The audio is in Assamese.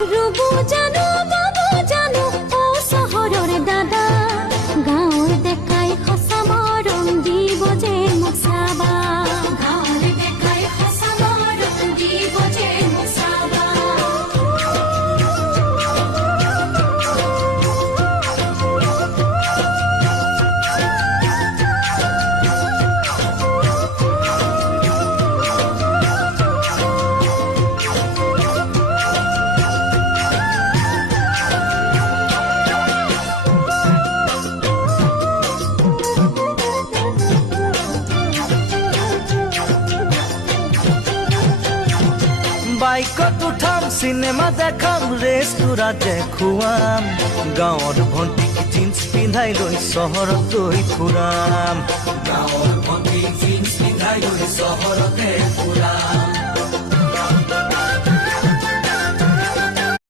ৰবু জানো বাবু জানো ও সহৰৰ দাদা গাঁৱৰ ডেকাই সঁচা মৰম দিব যে মোক চাবা গাঁৱৰ ডেকাই সঁচা মৰম দিব যে মোক চাবা বাইকত উঠাম চিনেমা দেখাম ৰেষ্টুৰাতে খুৱাম গাঁৱৰ ভণ্টিক জিন্স পিন্ধাই লৈ চহৰত গৈ ফুৰাম গাঁৱৰ ভণ্টিক জিন্স পিন্ধাই লৈ চহৰতে ফুৰাম